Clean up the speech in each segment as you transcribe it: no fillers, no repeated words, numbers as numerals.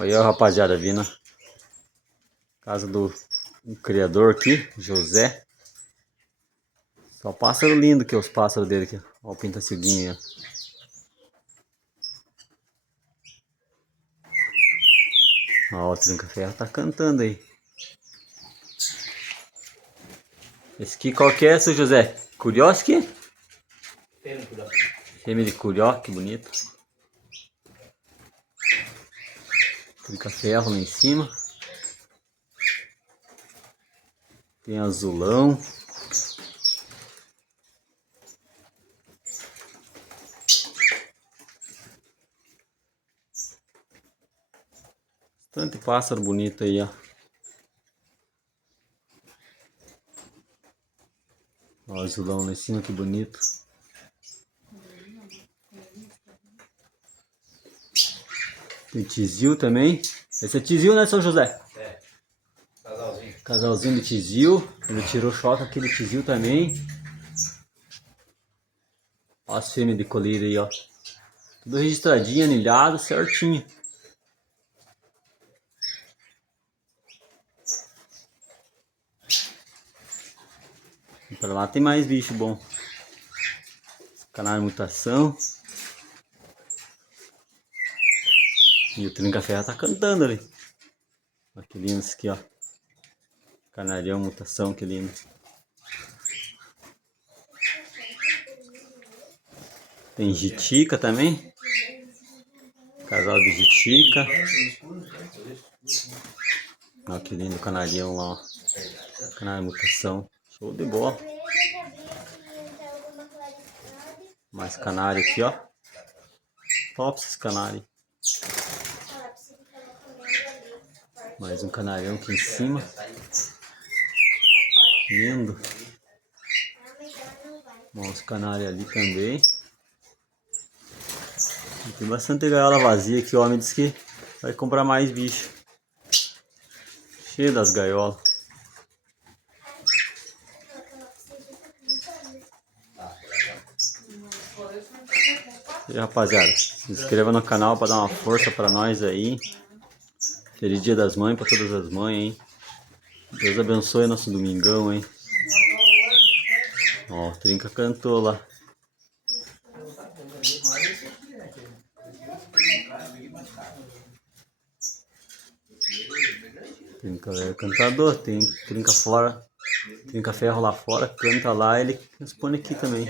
Aí, ó, rapaziada, vindo casa do criador aqui, José. Só pássaro lindo que é os pássaros dele aqui. Ó, o pintacilguinho aí, ó. Ó, o Tranca-Ferro tá cantando aí. Esse aqui qual que é, seu José? Curioski? Fêmea de Curió, que bonito. Tranca-Ferro lá em cima. Tem azulão. Tanto pássaro bonito aí, ó. Ó, o azulão lá em cima, que bonito. Tem tizil também. Esse é tizil, né, São José? É, casalzinho. Casalzinho de tizil. Ele tirou choque aqui de tizil também. Ó as fêmeas de colírio aí, ó. Tudo registradinho, anilhado, certinho. E pra lá tem mais bicho bom. Canário mutação. E o Tranca-Ferro tá cantando ali. Olha que lindo esse aqui, ó. Canarião mutação, que lindo. Tem jitica também. Casal de jitica. Olha que lindo o canarião lá, ó. Canário mutação. Show de bola. Mais canário aqui, ó. Top esses canários. Mais um canarião aqui em cima. Lindo. Os canários ali também. E tem bastante gaiola vazia aqui. O homem disse que vai comprar mais bicho. Cheio das gaiolas. E rapaziada, se inscreva no canal para dar uma força para nós aí. Feliz Dia das Mães para todas as mães, hein? Deus abençoe nosso domingão, hein? Ó, o Trinca cantou lá. Trinca é cantador, tem Trinca fora, Tranca-Ferro lá fora, canta lá, ele responde aqui também.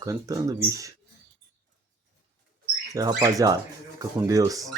Cantando, bicho. E aí, rapaziada, fica com Deus.